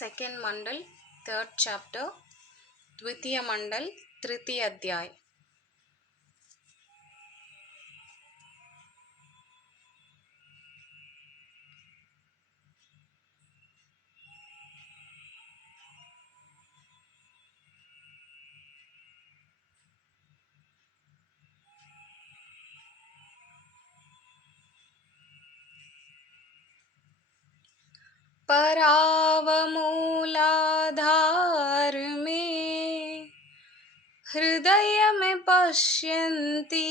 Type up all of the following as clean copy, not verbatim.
Second मंडल third chapter द्वितीय मंडल तृतीय अध्याय। परावमूलाधार में हृदय में पश्यन्ति,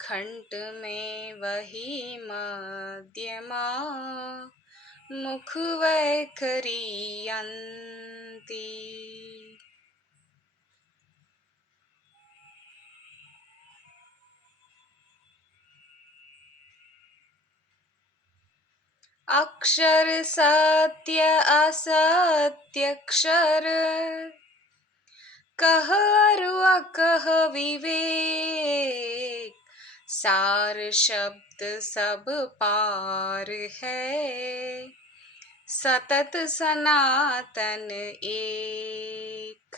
खंड में वही मध्यमा मुख वैखरियन्ति। अक्षर सत्य असत्य अक्षर, कह अरु अकह विवेक, सार शब्द सब पार है, सतत सनातन एक।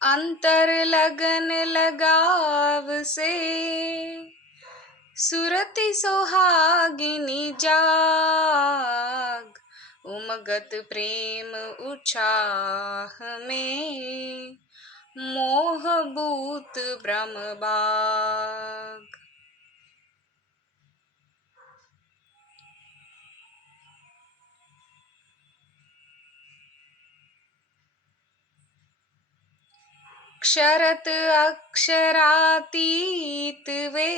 अंतर लगन लगाव से सुरति सोहागिनी जाग, उमगत प्रेम उछाह में मोहभूत ब्रह्म बाग। क्षरत अक्षरातीत वे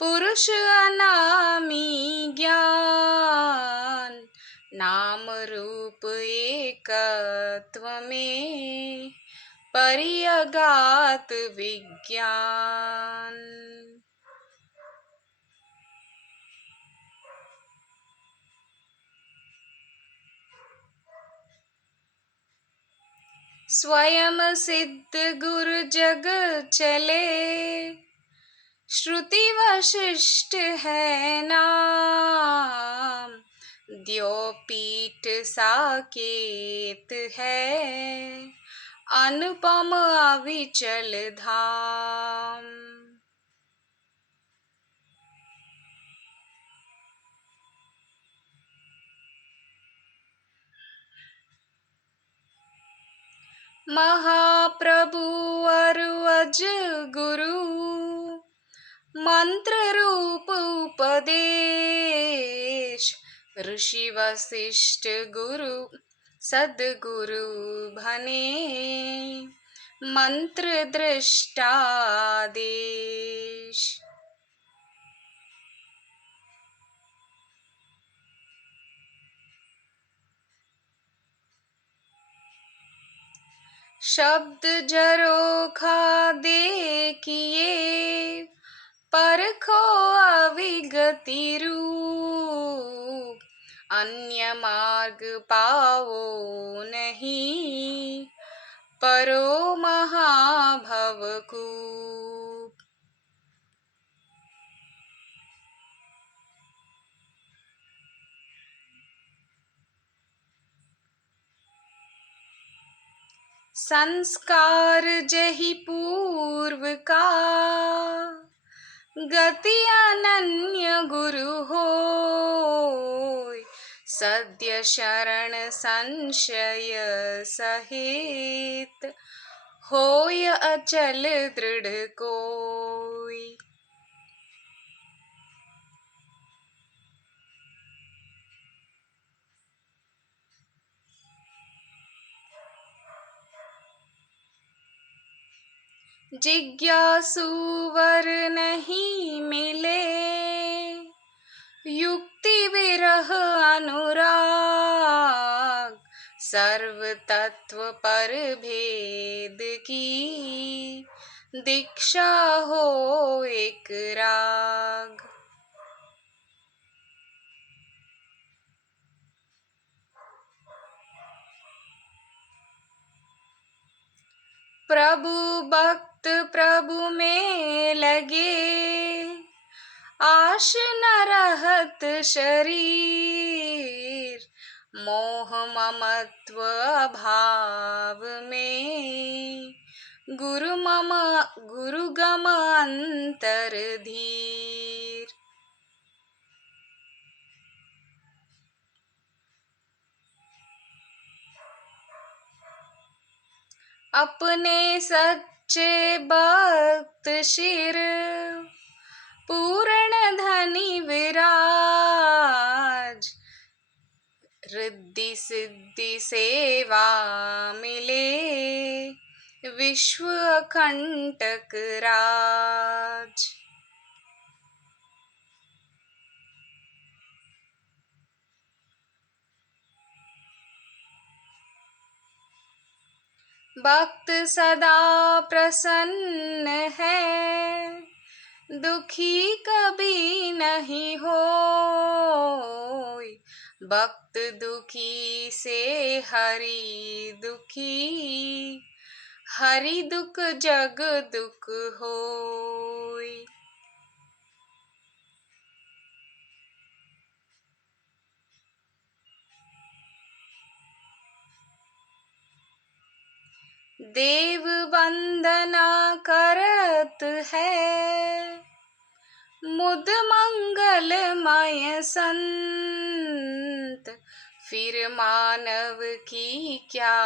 पुरुष अनामी ज्ञान, नाम रूप एकत्व में परिअगात विज्ञान। स्वयं सिद्ध गुरु जग चले, श्रुति वशिष्ठ है नाम, द्योपीठ साकेत है अनुपम अविचल धाम। महाप्रभु अरु अज गुरु, मंत्र रूप उपदेश, ऋषि वशिष्ठ गुरु सद्गुरु भने, मंत्र दृष्टादेश। शब्द झरोखा देखिए, परखो अविगति रूप, अन्य मार्ग पाओ नहीं, परो महाभवकूप। संस्कार जहि पूर्व का, गति अनन्य गुरु होय, सद्य शरण संशय सहित, होय अचल दृढ़ कोय। जिज्ञासु वर नहीं मिले, युक्ति विरह अनुराग, सर्व तत्व पर भेद की दीक्षा हो एक राग। प्रभु भक्त प्रभु में लगे, आश न रहत शरीर, मोह ममत्व अभाव में, गुरु गम अंतर धीर। अपने सच्चे भक्त शिर, पूर्ण धनी विराज, रिद्धि सिद्धि सेवा मिले, विश्व अकंटक राज। भक्त सदा प्रसन्न है, दुखी कभी नहीं होय, भक्त दुखी से हरि दुखी, हरि दुख जग दुख होय। देव वंदना करत है, मुद मंगलमय संत, फिर मानव की क्या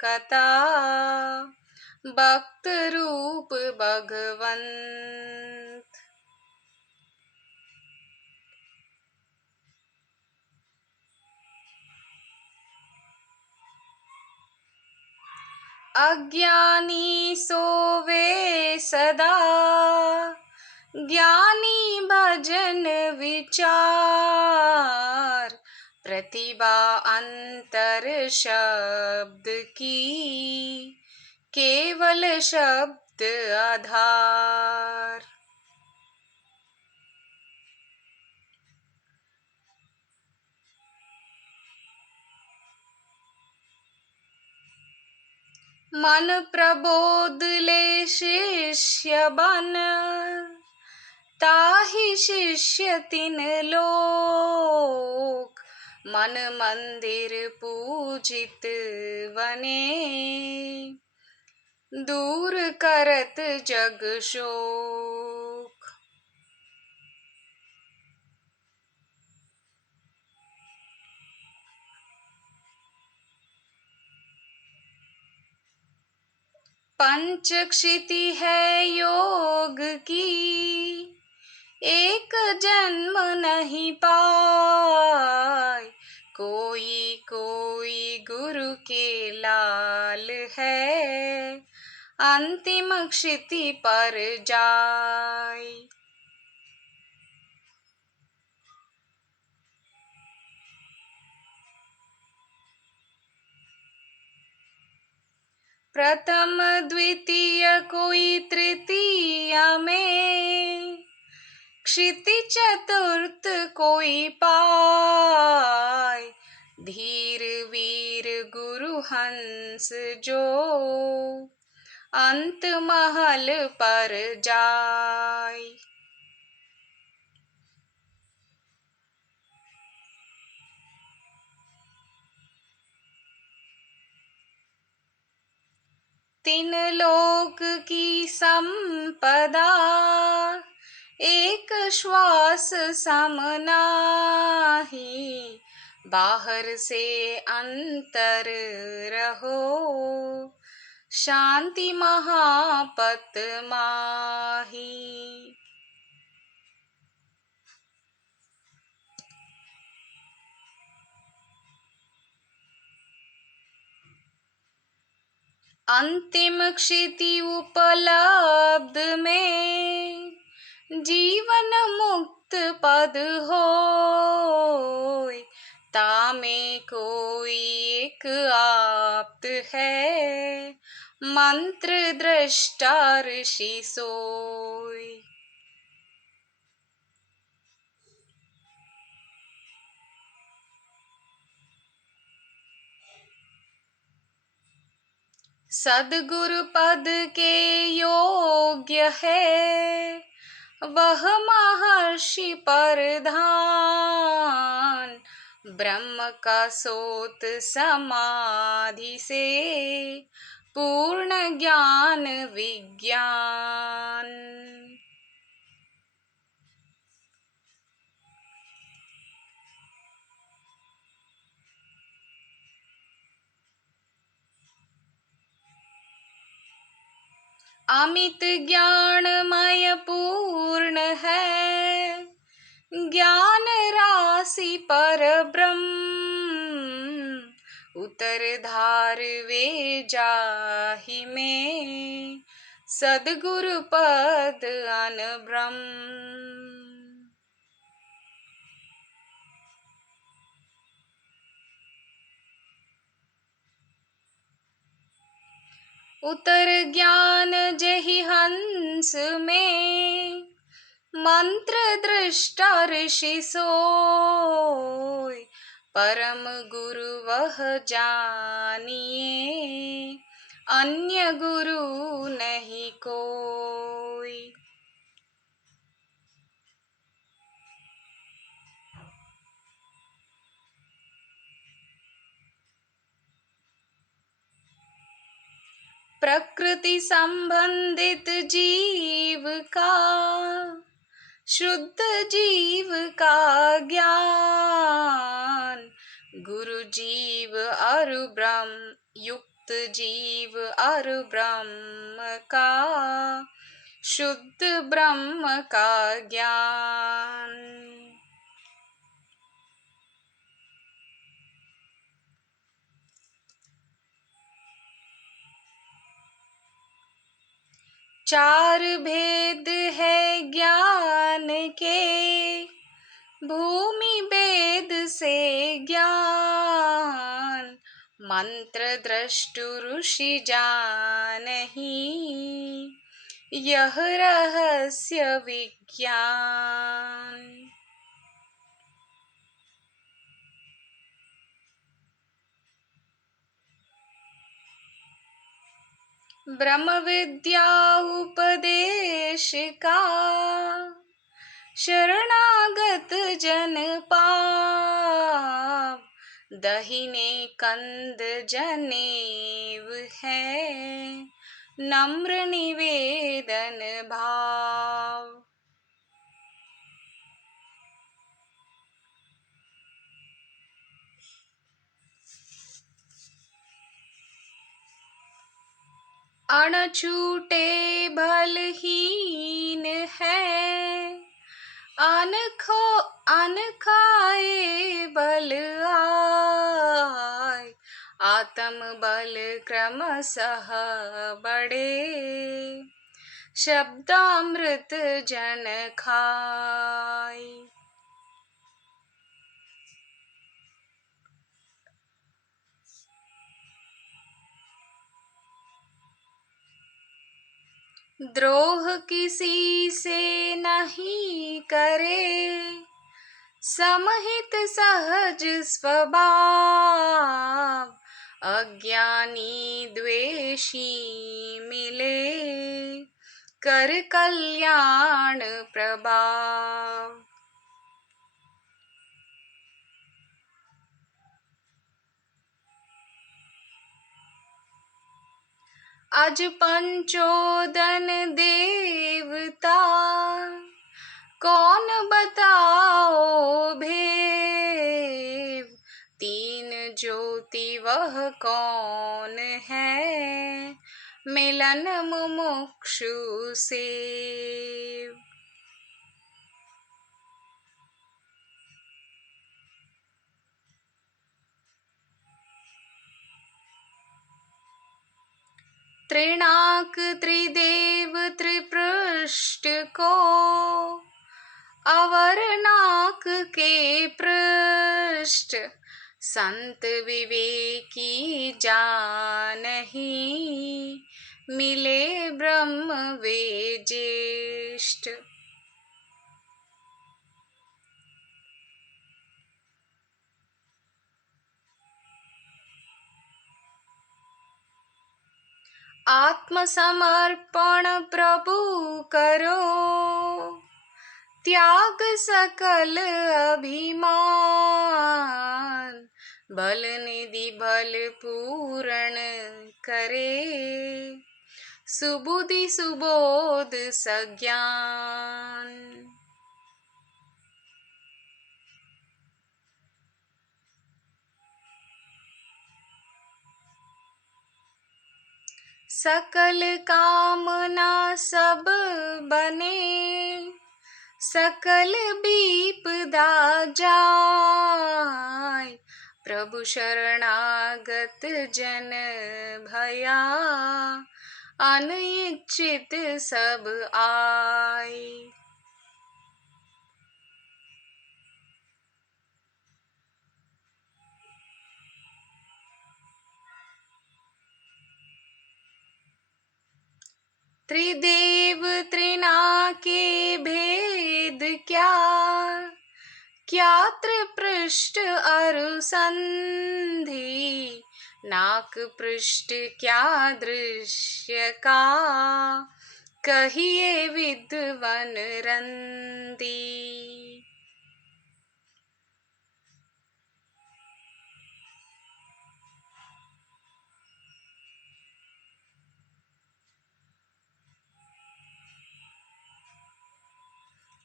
कथा, भक्त रूप भगवंत। अज्ञानी सोवे सदा, ज्ञानी भजन विचार, प्रतिभा अंतर शब्द की, केवल शब्द आधार। मन प्रबोध ले शिष्य बन, ताहि शिष्य तिन लोक, मन मंदिर पूजित बने, दूर करत जग शोक। पंच क्षिति है योग की, एक जन्म नहीं पाए, कोई कोई गुरु के लाल है, अंतिम क्षिति पर जाए। प्रथम द्वितीय कोई तृतीय में, क्षिति चतुर्थ कोई पाय, धीर वीर गुरु हंस जो, अंत महल पर जाय। तीन लोक की संपदा, एक श्वास सम नाहि, बाहर से अंतर रहो, शांति महापत माही। अंतिम क्षिति उपलब्ध में, जीवन मुक्त पद होय, तामे कोई एक आप्त है, मंत्र दृष्टा ऋषि सोय। सद्गुरु पद के योग्य है वह महर्षि परधान। ब्रह्म का सोत समाधि से पूर्ण ज्ञान विज्ञान। अमित ज्ञानमय पूर्ण है ज्ञान राशि पर ब्रह्म। उतर धार वे जाहि में सद्गुरु पद अनब्रह्म। उतर ज्ञान जहि हंस में मंत्र दृष्टा ऋषि सोय। परम गुरु वह जानिए अन्य गुरु नहीं कोई। प्रकृति संबंधित जीव का शुद्ध जीव का ज्ञान। गुरु जीव अरु ब्रह्म युक्त जीव अरु ब्रह्म का शुद्ध ब्रह्म का ज्ञान। चार भेद है ज्ञान के भूमि भेद से ज्ञान। मंत्र दृष्टु ऋषि जानहि यह रहस्य विज्ञान। ब्रह्म विद्या उपदेश का शरणागत जन पाव। दहिने कंद जनेव है नम्र निवेदन भाव। अणछूटे भलहीन है अन खाए बल आय। आत्म बल क्रमशः बढ़े शब्दामृत जन खाय। द्रोह किसी से नहीं करे समहित सहज स्वभाव। अज्ञानी द्वेषी मिले कर कल्याण प्रभाव। अज पंचोदन देवता कौन बताओ भेव। तीन ज्योति वह कौन है मिलन मुमुक्षु सेव। त्रिनाक त्रिदेव त्रिपृष्ठ को अवर नाक के पृष्ठ। संत विवेकी जानहि मिले ब्रह्म वे ज्येष्ठ। आत्मसमर्पण प्रभु करो, त्याग सकल अभिमान, बल निधि बल पूर्ण करे, सुबुद्धि सुबोध सज्ञान। सकल कामना सब बने, सकल विपदा जाय, प्रभु शरणागत जन भया, अनिच्छित सब आय। त्रिदेव त्रिना के भेद क्या, क्या त्रिपृष्ठ अरु संधि, नाक पृष्ठ क्या दृश्य का, कहिए विद्वन रंदी।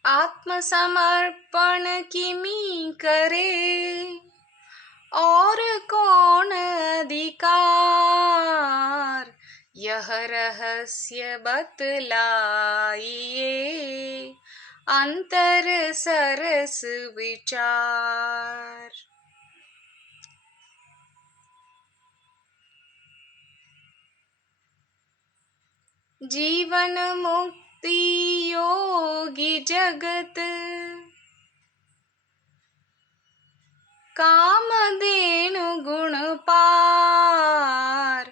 आत्मसमर्पण किमी करे, और कौन अधिकार, यह रहस्य बतलाइए, अंतर सरस विचार। जीवन मुक्ति योगी जगत, कामधेनु गुण पार,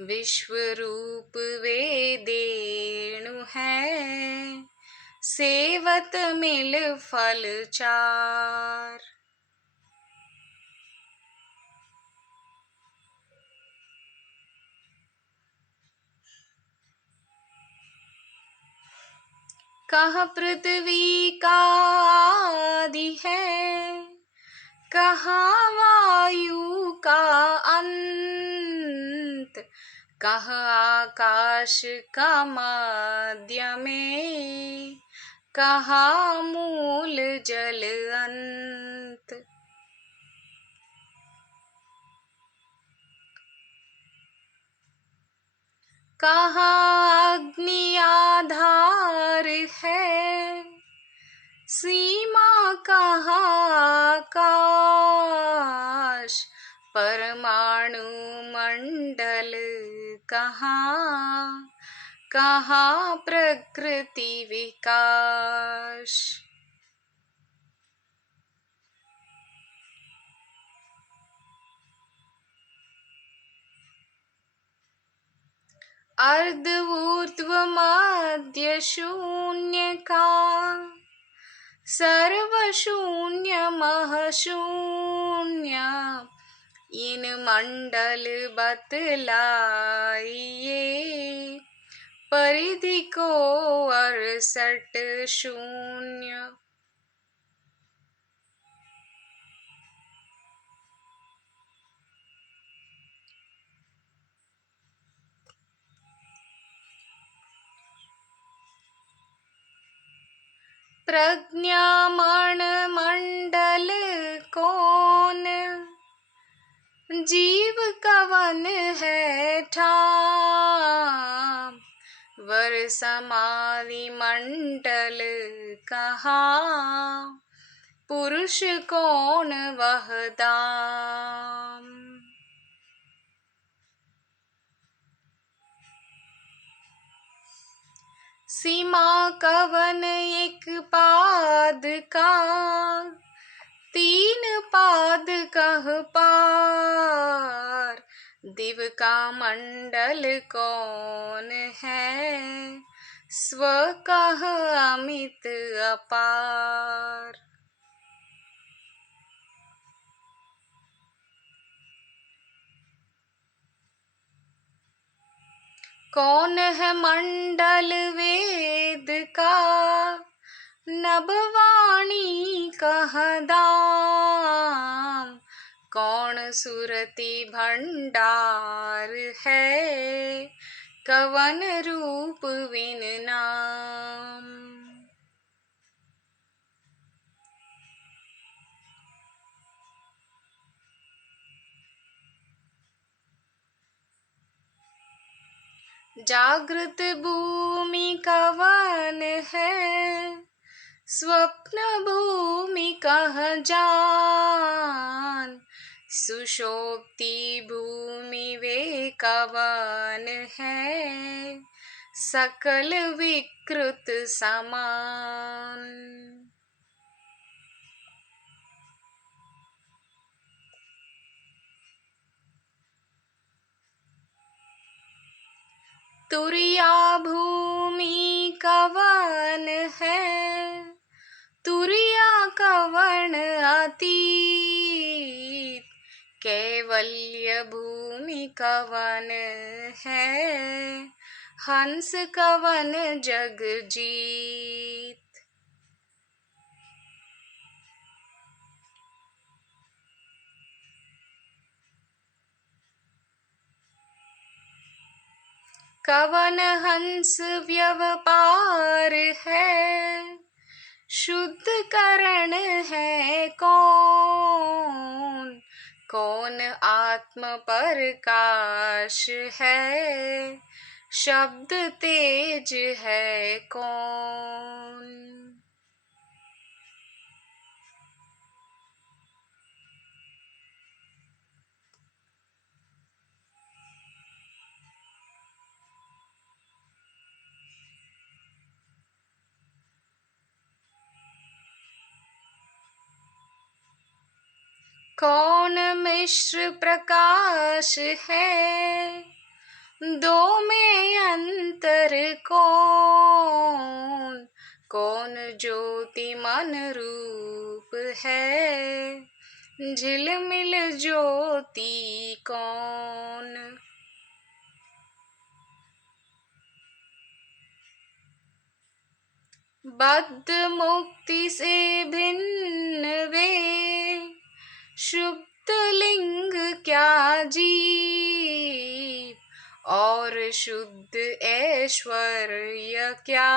विश्व रूप वे देणु है, सेवत मिल फल चार। कहाँ पृथ्वी का आदि है, कहाँ वायु का अंत, कहाँ आकाश का मध्य में, कहाँ मूल जल अंत। कहाँ अग्नि आधार है, सीमा कहाँ आकाश, परमाणु मंडल कहाँ, कहाँ प्रकृति विकास। अर्ध ऊर्ध्व मध्य शून्य का, सर्व शून्य महशून्य, इन मंडल बतलाइए, परिधि को 68 शून्य। प्रज्ञामण मंडल कौन, जीव कवन है ठाम, वर समाधि मंडल कहाँ, पुरुष कौन वह दाम। सीमा कवन एक पाद का, तीन पाद कह पार, दिव का मंडल कौन है, स्व कह अमित अपार। कौन है मंडल वेद का, नभवाणी कह दाम। कौन सुरति भंडार है, कवन रूप विन नाम। जागृत भूमि कवन है, स्वप्न भूमि कह जान। सुषुप्ति भूमि वे कवन है, सकल विकृत समान। तुरिया भूमि कवन है, तुरिया कवन अतीत। कैवल्य भूमि कवन है, हंस कवन जग जीत। कवन हंस व्यवपार है, शुद्ध करण है कौन। कौन आत्म प्रकाश है, शब्द तेज है कौन। कौन मिश्र प्रकाश है, दो में अंतर कौन। कौन ज्योति मन रूप है, झिलमिल ज्योति कौन। बद्ध मुक्ति से भिन्न वे, शुद्ध लिंग क्या जीव। और शुद्ध ऐश्वर्य क्या,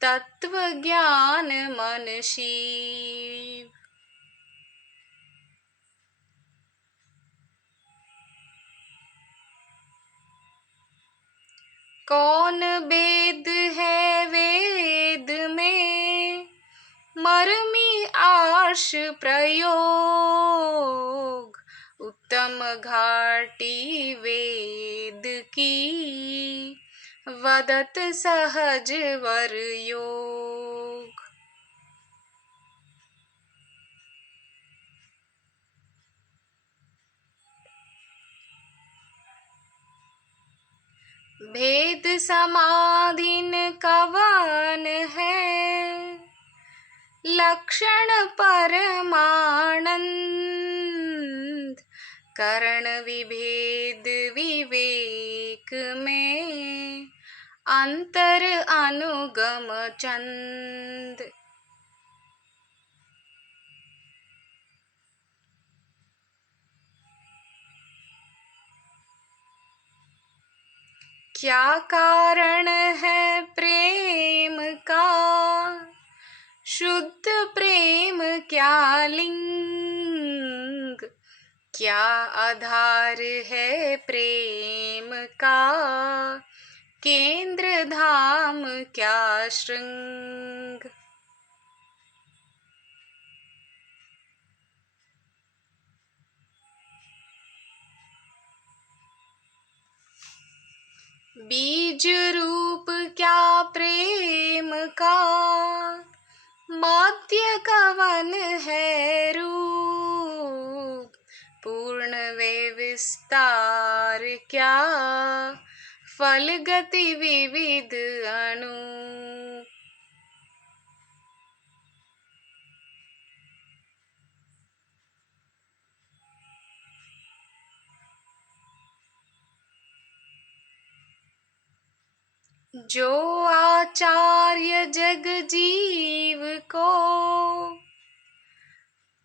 तत्व ज्ञान मन शिव। कौन वेद है वेद में, मर्मी आर्ष प्रयोग। उत्तम घाटी वेद की, वदत सहज वर योग। भेद समाधीन कवन है, लक्षण परमानंद। करण विभेद विवेक में, अंतर अनुगम चंद। क्या कारण है प्रेम का, शुद्ध प्रेम क्या लिंग। क्या आधार है प्रेम का, केंद्र धाम क्या श्रृंग। बीज रूप क्या प्रेम का, माध्य कवन है रूप। पूर्ण वे विस्तार क्या, फल गति विविध अणु। जो आचार्य जग जीव को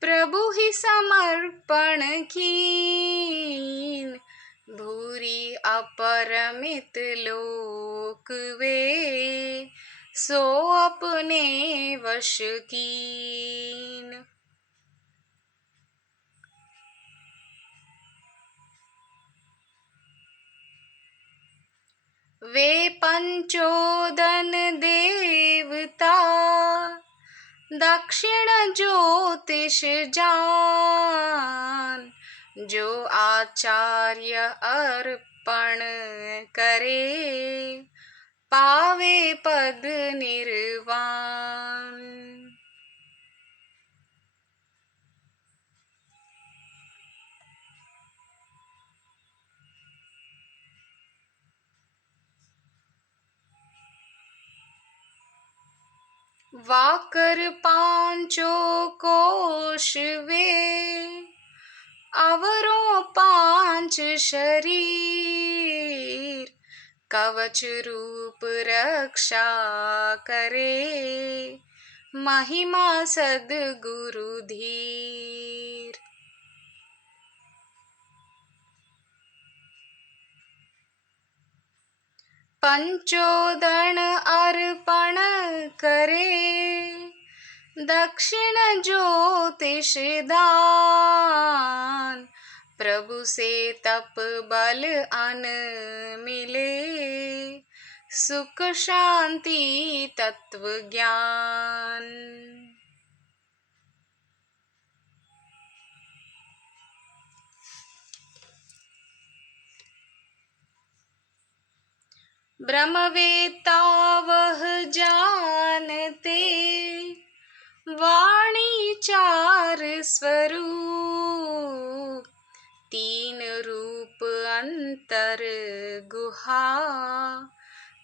प्रभु ही समर्पण कीन, भूरी अपरमित लोक वे सो अपने वश कीन। वे पंचोदन देवता दक्षिण ज्योतिष जान, जो आचार्य अर्पण करे पावे पद निर्वाण। वाकर पांचों कोश वे अवरों पांच शरीर, कवच रूप रक्षा करे महिमा सद्गुरु धीर। पंचोदन अर्पण करे दक्षिण ज्योतिष दान, प्रभु से तप बल अन मिले सुख शांति तत्व ज्ञान। ब्रह्मवेत्ता वह जानते वाणी चार स्वरूप, तीन रूप अंतर गुहा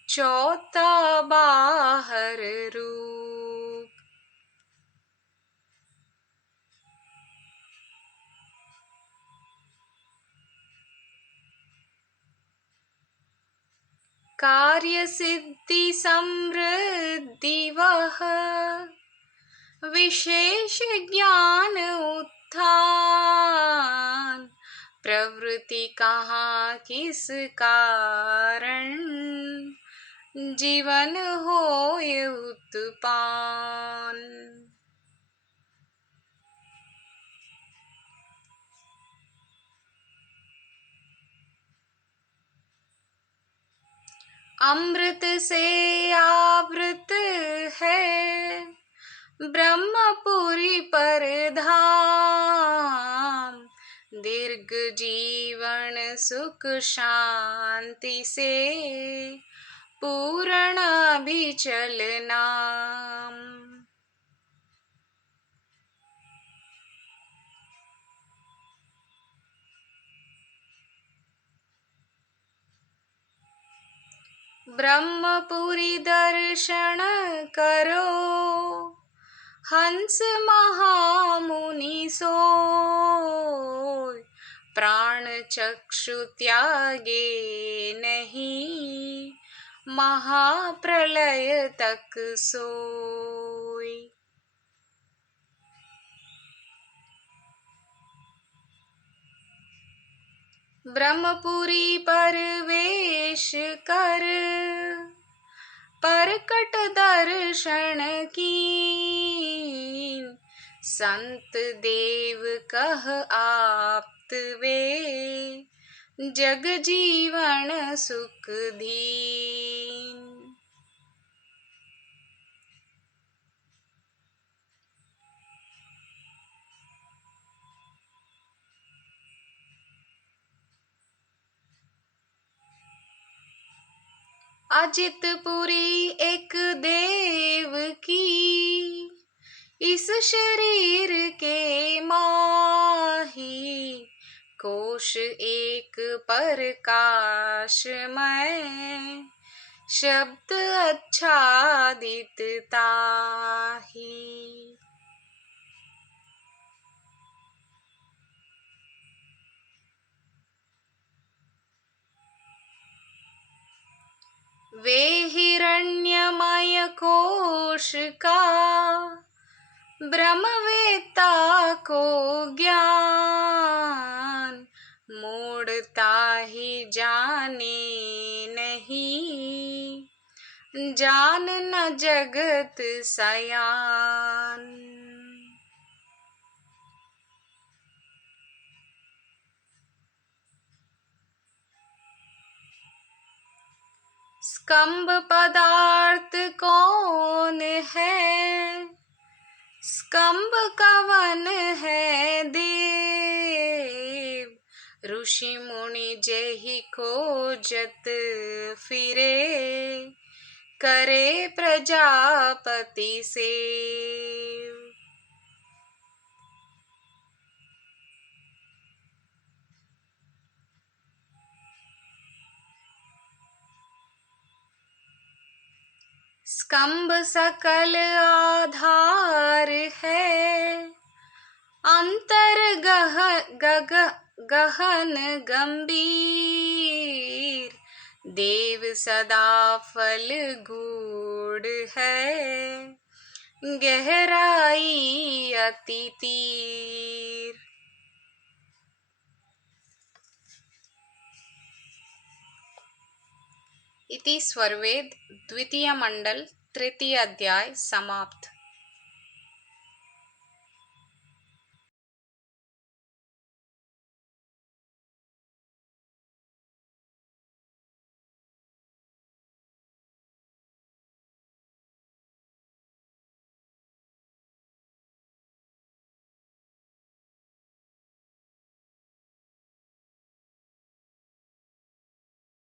चौथा बाहर रूप। कार्य सिद्धि समृद्धि वह विशेष ज्ञान उत्थान, प्रवृत्ति कहाँ किस कारण जीवन होय उत्पान। अमृत से आवृत है ब्रह्मपुरी पर धाम, दीर्घ जीवन सुख शांति से पूर्ण अभिचल नाम। ब्रह्मपुरी दर्शन करो हंस महामुनि सोय, प्राण चक्षु त्यागे नहीं महाप्रलय तक सोय। ब्रह्मपुरी परवेश कर परकट दर्शन कीन, संत देव कह आप्त वे जग जीवन सुख दीन। अजितपुरी एक देव की इस शरीर के माही, कोश एक प्रकाशमय शब्द आच्छादित ताही। वे ही पुरुष का, ब्रह्मवेत्ता को ज्ञान, मूढ़ता ही जाने नहीं, जान न जगत सयान। स्कंभ पदार्थ कौन है, स्कंभ कवन है देव, ऋषि मुनि जेहि खोजत फिरे, करे प्रजापति सेव। स्कंभ सकल आधार है, अंतर गहन गंभीर, देव सदा फल गूढ़ है, गहराई अति तीर। इति स्वरवेद द्वितीय मंडल तृतीय अध्याय समाप्त।